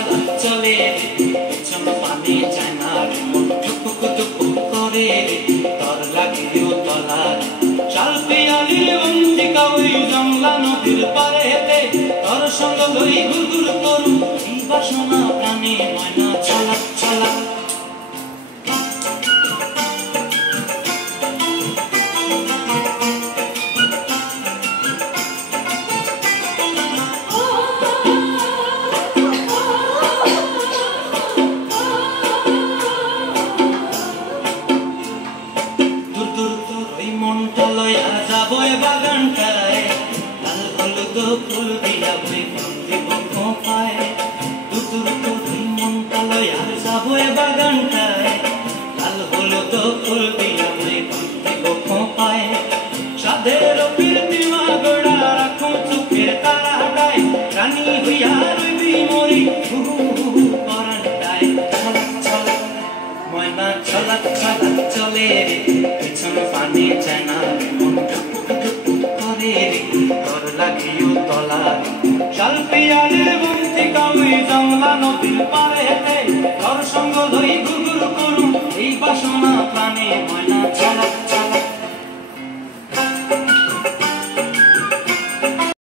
চালাক চলে পেছন পানে যায় না মন টুকুক টুকুক করে তোর লাগিও তলার শাল পিয়ালির বন্দিকা ওই জংলা নদীর পারে হেতে তোর সঙ্গ লই গুরগুর করু এই বাসনা প্রাণে ময়না চালাক চালাক মনটা লয়া যাবো বাগানটায় লাল হলুদ ফুল দিয়া বই দিব খোপায় দুদুর তোর মনটা লয়া যাবো বাগানটায় লাল হলুদ ফুল দিয়া বই দিব খোপায় সাধের প্রীতিমা গোড়া রাখো চোখের তারাটায় রানী হইয়া রইবি মরি পরানটায় ছলাক ছলাক ময়না ছলাক ছলাক চলে পেছন পানে যায় না মন টুকুক টুকুক করে তোর লাগিও তলার শাল পিয়ালির বন্দিকা ওই জংলা নদীর পারে হেতে তোর সঙ্গ লই গুরগুর করু এই বাসনা প্রাণে ময়না